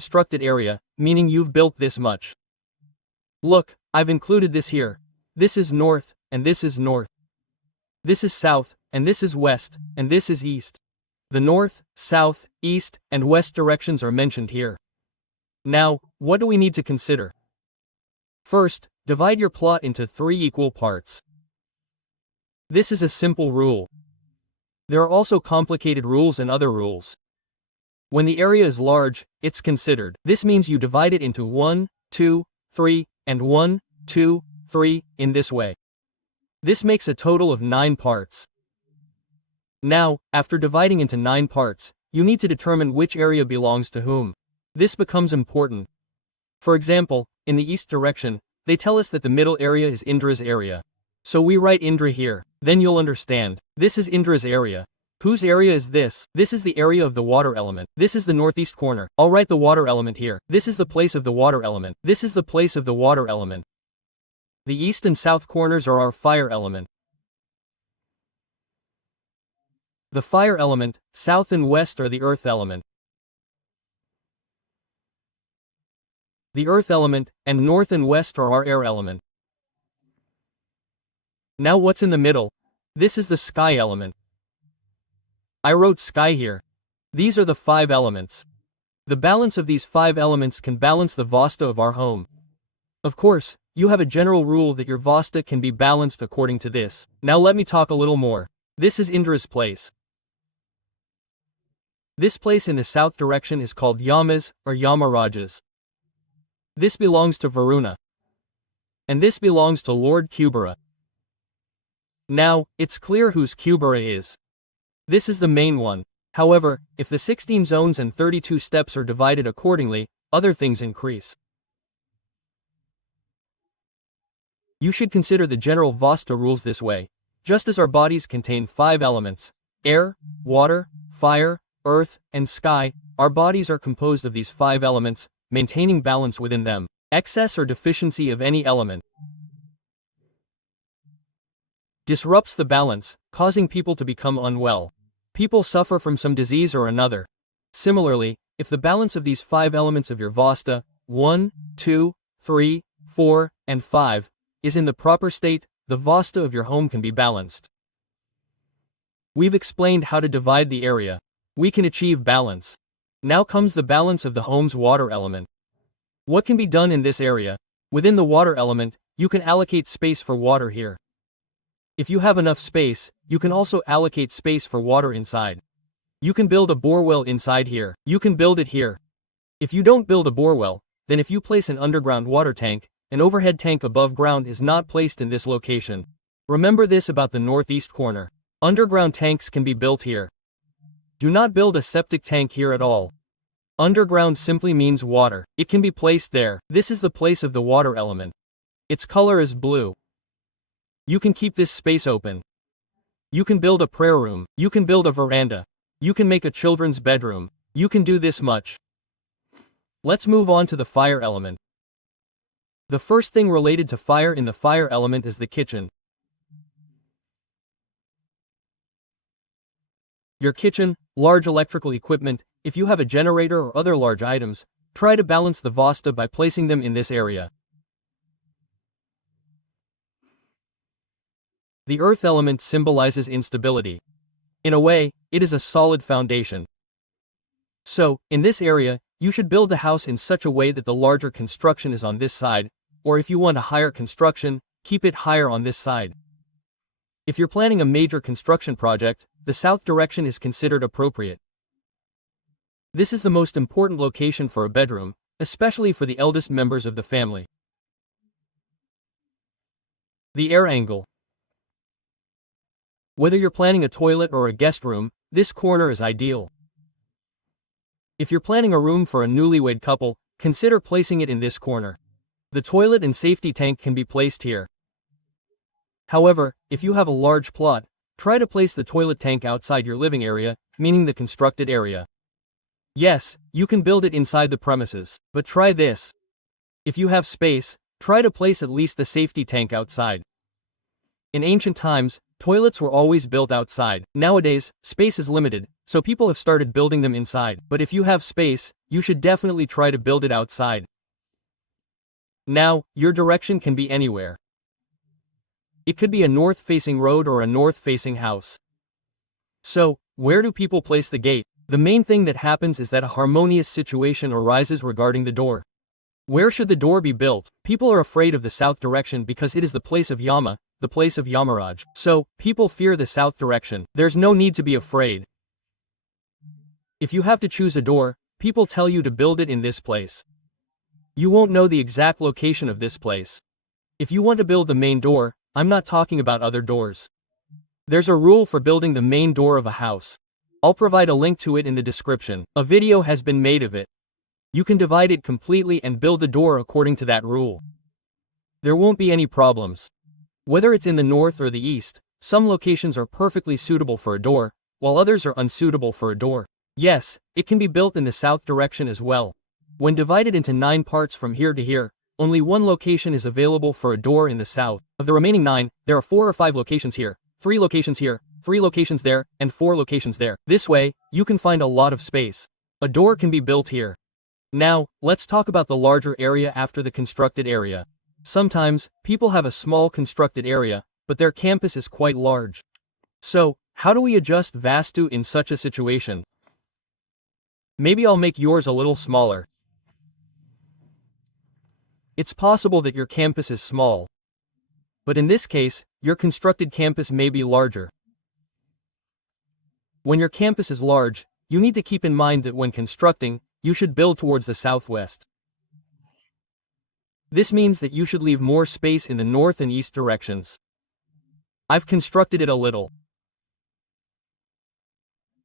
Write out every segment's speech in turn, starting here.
constructed area, meaning you've built this much. Look, I've included this here. This is north, and this is north. This is south, and this is west, and this is east. The north, south, east, and west directions are mentioned here. Now, what do we need to consider? First, divide your plot into 3 equal parts. This is a simple rule. There are also complicated rules and other rules. When the area is large, it's considered. This means you divide it into 1, 2, 3, and 1, 2, 3, in this way. This makes a total of 9 parts. Now, after dividing into 9 parts, you need to determine which area belongs to whom. This becomes important. For example, in the east direction, they tell us that the middle area is Indra's area. So we write Indra here. Then you'll understand. This is Indra's area. Whose area is this? This is the area of the water element. This is the northeast corner. I'll write the water element here. This is the place of the water element. This is the place of the water element. The east and south corners are our fire element. The fire element, south and west are the earth element. The earth element, and north and west are our air element. Now what's in the middle? This is the sky element. I wrote sky here. These are the 5 elements. The balance of these 5 elements can balance the vastu of our home. Of course, you have a general rule that your vastu can be balanced according to this. Now let me talk a little more. This is Indra's place. This place in the south direction is called Yamas, or Yamarajas. This belongs to Varuna. And this belongs to Lord Kubera. Now, it's clear whose Kubera is. This is the main one. However, if the 16 zones and 32 steps are divided accordingly, other things increase. You should consider the general vastu rules this way. Just as our bodies contain 5 elements, air, water, fire, earth, and sky, our bodies are composed of these 5 elements, maintaining balance within them. Excess or deficiency of any element disrupts the balance, causing people to become unwell. People suffer from some disease or another. Similarly, if the balance of these 5 elements of your vastu, 1, 2, 3, 4, and 5, is in the proper state, the vastu of your home can be balanced. We've explained how to divide the area. We can achieve balance. Now comes the balance of the home's water element. What can be done in this area? Within the water element, you can allocate space for water here. If you have enough space, you can also allocate space for water inside. You can build a borewell inside here. You can build it here. If you don't build a borewell, then if you place an underground water tank, an overhead tank above ground is not placed in this location. Remember this about the northeast corner. Underground tanks can be built here. Do not build a septic tank here at all. Underground simply means water. It can be placed there. This is the place of the water element. Its color is blue. You can keep this space open. You can build a prayer room. You can build a veranda. You can make a children's bedroom. You can do this much. Let's move on to the fire element. The first thing related to fire in the fire element is the kitchen. Your kitchen, large electrical equipment, if you have a generator or other large items, try to balance the vastu by placing them in this area. The earth element symbolizes instability. In a way, it is a solid foundation. So, in this area, you should build the house in such a way that the larger construction is on this side, or if you want a higher construction, keep it higher on this side. If you're planning a major construction project, the south direction is considered appropriate. This is the most important location for a bedroom, especially for the eldest members of the family. The air angle. Whether you're planning a toilet or a guest room, this corner is ideal. If you're planning a room for a newlywed couple, consider placing it in this corner. The toilet and safety tank can be placed here. However, if you have a large plot, try to place the toilet tank outside your living area, meaning the constructed area. Yes, you can build it inside the premises, but try this. If you have space, try to place at least the safety tank outside. In ancient times, toilets were always built outside. Nowadays, space is limited, so people have started building them inside. But if you have space, you should definitely try to build it outside. Now, your direction can be anywhere. It could be a north-facing road or a north-facing house. So, where do people place the gate? The main thing that happens is that a harmonious situation arises regarding the door. Where should the door be built? People are afraid of the south direction because it is the place of Yama, the place of Yamaraj. So, people fear the south direction. There's no need to be afraid. If you have to choose a door, people tell you to build it in this place. You won't know the exact location of this place. If you want to build the main door, I'm not talking about other doors. There's a rule for building the main door of a house. I'll provide a link to it in the description. A video has been made of it. You can divide it completely and build the door according to that rule. There won't be any problems. Whether it's in the north or the east, some locations are perfectly suitable for a door, while others are unsuitable for a door. Yes, it can be built in the south direction as well. When divided into 9 parts from here to here, only one location is available for a door in the south. Of the remaining 9, there are 4 or 5 locations here, 3 locations here, 3 locations there, and 4 locations there. This way, you can find a lot of space. A door can be built here. Now, let's talk about the larger area after the constructed area. Sometimes, people have a small constructed area, but their campus is quite large. So, how do we adjust vastu in such a situation? Maybe I'll make yours a little smaller. It's possible that your campus is small. But in this case, your constructed campus may be larger. When your campus is large, you need to keep in mind that when constructing, you should build towards the southwest. This means that you should leave more space in the north and east directions. I've constructed it a little.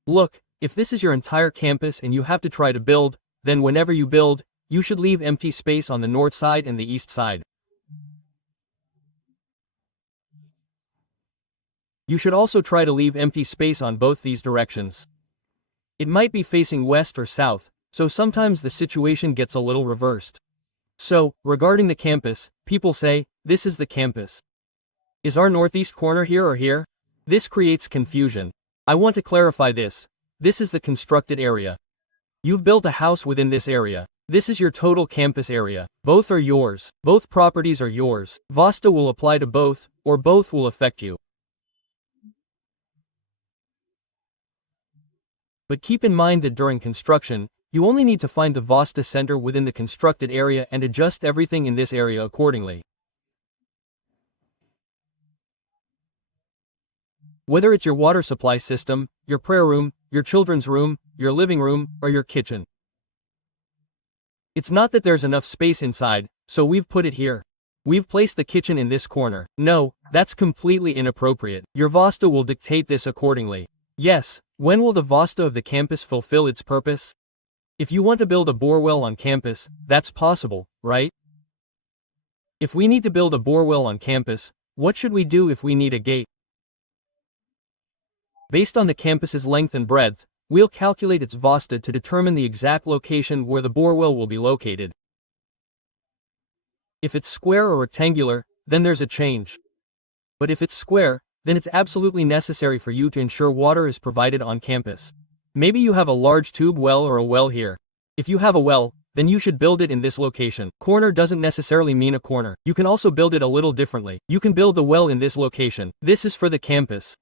Look, if this is your entire campus and you have to try to build, then whenever you build, you should leave empty space on the north side and the east side. You should also try to leave empty space on both these directions. It might be facing west or south, so sometimes the situation gets a little reversed. So, regarding the campus, people say, this is the campus. Is our northeast corner here or here? This creates confusion. I want to clarify this. This is the constructed area. You've built a house within this area. This is your total campus area. Both are yours. Both properties are yours. Vastu will apply to both, or both will affect you. But keep in mind that during construction, you only need to find the vastu center within the constructed area and adjust everything in this area accordingly. Whether it's your water supply system, your prayer room, your children's room, your living room, or your kitchen. It's not that there's enough space inside, so we've put it here. We've placed the kitchen in this corner. No, that's completely inappropriate. Your vastu will dictate this accordingly. Yes, when will the vastu of the campus fulfill its purpose? If you want to build a borewell on campus, that's possible, right? If we need to build a borewell on campus, what should we do if we need a gate? Based on the campus's length and breadth, we'll calculate its vastu to determine the exact location where the borewell will be located. If it's square or rectangular, then there's a change. But if it's square, then it's absolutely necessary for you to ensure water is provided on campus. Maybe you have a large tube well or a well here. If you have a well, then you should build it in this location. Corner doesn't necessarily mean a corner. You can also build it a little differently. You can build the well in this location. This is for the campus.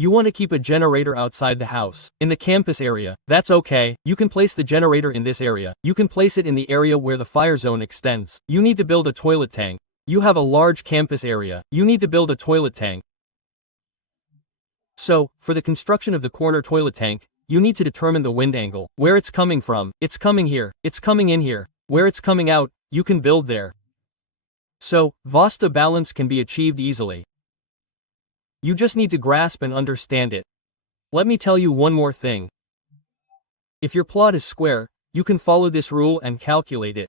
You want to keep a generator outside the house. In the campus area, that's okay. You can place the generator in this area. You can place it in the area where the fire zone extends. You need to build a toilet tank. You have a large campus area. You need to build a toilet tank. So, for the construction of the corner toilet tank, you need to determine the wind angle. Where it's coming from. It's coming here. It's coming in here. Where it's coming out, you can build there. So, vastu balance can be achieved easily. You just need to grasp and understand it. Let me tell you one more thing. If your plot is square, you can follow this rule and calculate it.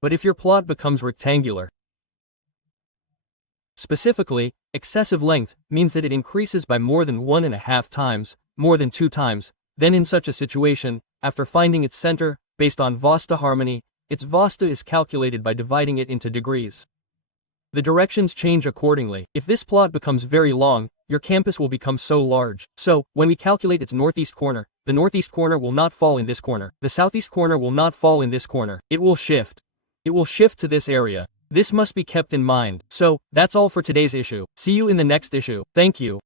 But if your plot becomes rectangular, specifically, excessive length means that it increases by more than 1.5 times, more than 2 times, then in such a situation, after finding its center, based on vastu harmony, its vastu is calculated by dividing it into degrees. The directions change accordingly. If this plot becomes very long, your campus will become so large. So, when we calculate its northeast corner, the northeast corner will not fall in this corner. The southeast corner will not fall in this corner. It will shift. It will shift to this area. This must be kept in mind. So, that's all for today's issue. See you in the next issue. Thank you.